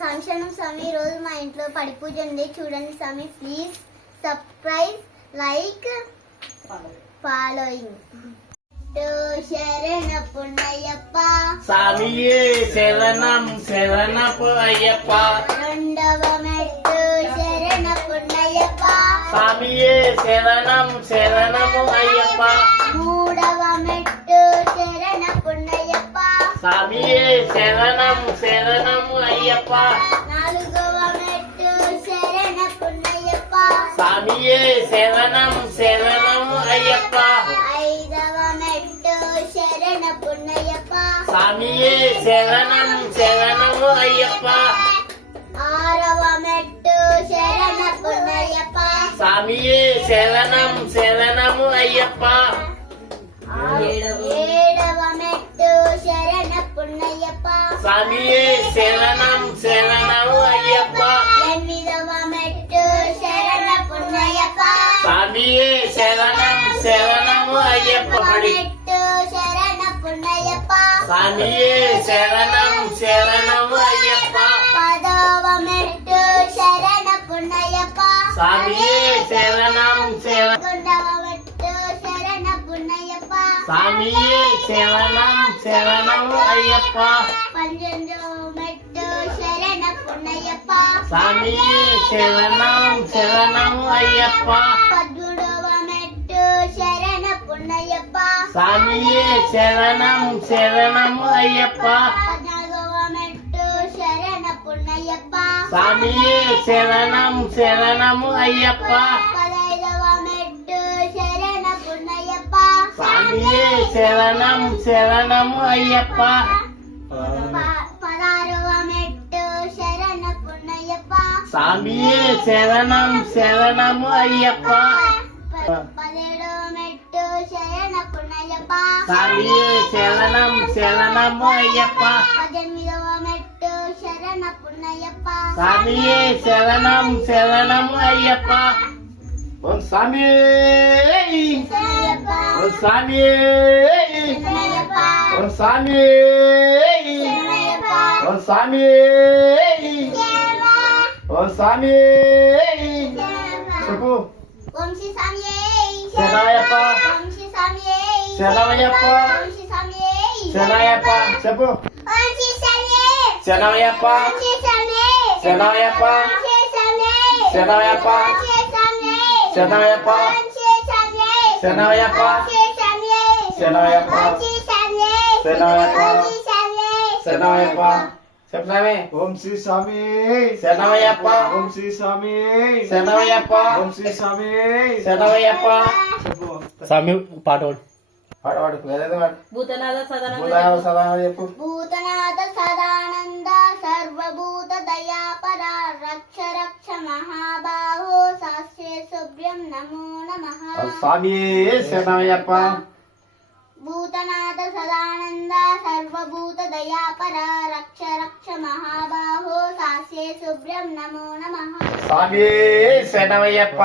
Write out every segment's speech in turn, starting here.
సంక్షణం స్వామి రోజు మా ఇంట్లో పడి పూజ ఉంది చూడండి స్వామి. Please subscribe, like, following. శరణ పున్నయ్యప్ప స్వామియే శరణం శరణపు అయ్యప్ప. రెండవ మెట్టు శరణ పున్నయ్యప్ప స్వామియే శరణం శరణము అయ్యప్ప. మూడవ మెట్టు శరణ పున్నయ్యప్ప స్వామియే శరణం శరణము అయ్యప్ప. నాలుగవ మెట్టు శరణ పున్నయ్యప్ప స్వామియే శరణం శరణము అయ్యప్ప. ఐదవ మెట్టు శరణ పున్నయ్యప్ప స్వామియే శరణం శరణము అయ్యప్ప. ఆరవ మెట్టు శరణ పున్నయ్యప్ప స్వామియే శరణం శరణము అయ్యప్ప. ఏడవ మెట్టు శరణ పున్నయ్యప్ప స్వామియే శరణం శరణము అయ్యప్ప. ఎనిమిదవ మెట్టు శరణ పున్నయ్యప్ప స్వామియే శరణం శరణము అయ్యప్ప. మెట్టు శరణ పున్నయ్యప్ప స్వామియే శరణం శరణము అయ్యప్ప. పదవ మెట్టు శరణ పున్నయ్యప్ప స్వామియే శరణం శరణ. పదకొండవ మెట్టు శరణ పున్నయ్యప్ప స్వామియే శరణం శరణము అయ్యప్ప. 12వ మెట్టు శరణ పున్నయ్యప్ప స్వామియే శరణం శరణము అయ్యప్ప. 13వ మెట్టు శరణ పున్నయ్యప్ప స్వామియే శరణం శరణము అయ్యప్ప. 14వ మెట్టు శరణ పున్నయ్యప్ప స్వామియే శరణం శరణము అయ్యప్ప. 15వ మెట్టు శరణ పున్నయ్యప్ప స్వామియే శరణం శరణము అయ్యప్ప. 16వ మెట్టు శరణ పున్నయ్యప్ప స్వామియే శరణం శరణము అయ్యప్ప. 17వ మెట్టు శరణ పున్నయ్యప్ప స్వామియే శరణం శరణము అయ్యప్ప. 18వ మెట్టు శరణ పున్నయ్యప్ప స్వామియే శరణం శరణము అయ్యప్ప. ఓం స్వామి శరణయ్యప్ప ఓం స్వామి శరణయ్యప్ప ఓం స్వామి శరణయ్యప్ప ఓం స్వామి ఓం స్వామి చెప్పు. ఓం శ్రీ స్వామియే శరణయ్యప్ప ఓం శ్రీ స్వామియే శరణయ్యప్ప ఓం శ్రీ స్వామియే శరణయ్యప్ప చెప్పు. ఓం శ్రీ స్వామియే శరణయ్యప్ప ఓం శ్రీ స్వామియే శరణయ్యప్ప ఓం శ్రీ స్వామియే శరణయ్యప్ప ఓం శ్రీ స్వామియే శరణయ్యప్ప ఓం శ్రీ స్వామియే శరణయ్యప్ప ఓం శ్రీ స్వామియే శరణయ్యప్ప ఓం శ్రీ స్వామియే శరణయ్యప్ప ఓం శ్రీ స్వామియే శరణయ్యప్ప చెప్పు స్వామి. ఓం శ్రీ స్వామి శరణయ్యప్ప ఓం శ్రీ స్వామి శరణయ్యప్ప ఓం శ్రీ స్వామి శరణయ్యప్ప. చెప్పు. స్వామి పాట పాడు పాడు వేరేదో పాడు. భూతనాథ సదన భూతాయ సదా చెప్పు. భూతనాథ సదానంద సర్వభూత దయాపర రక్ష రక్ష మహాబాహో శాస్త్రే శుభ్రం నమో నమః. స్వామి శరణయ్యప్ప. భూతనాథ సదానంద సర్వభూత దయాపర రక్ష రక్ష మహాబాహో శాస్త్రే శుభ్రం నమో నమః. స్వామి శరణయ్యప్ప.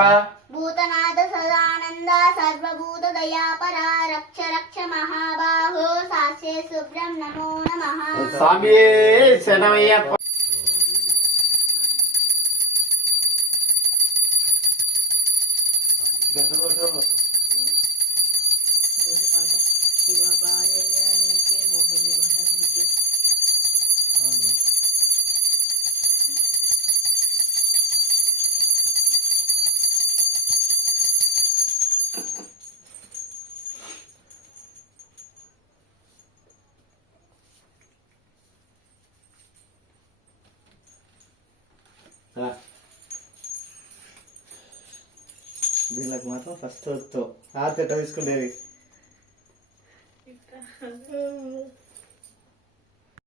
భూతనాథ సదానంద సర్వభూత దయాపర రక్ష రక్ష మహాబాహో శాస్త్రే శుభ్రం నమో నమః. స్వామి శరణయ్యప్ప. శివ బాలయ్య నీకే మోహిని మహర్నికే వీళ్ళకి మాత్రం ఫస్ట్ వస్తావు ఆ తిట్ట తీసుకుండేది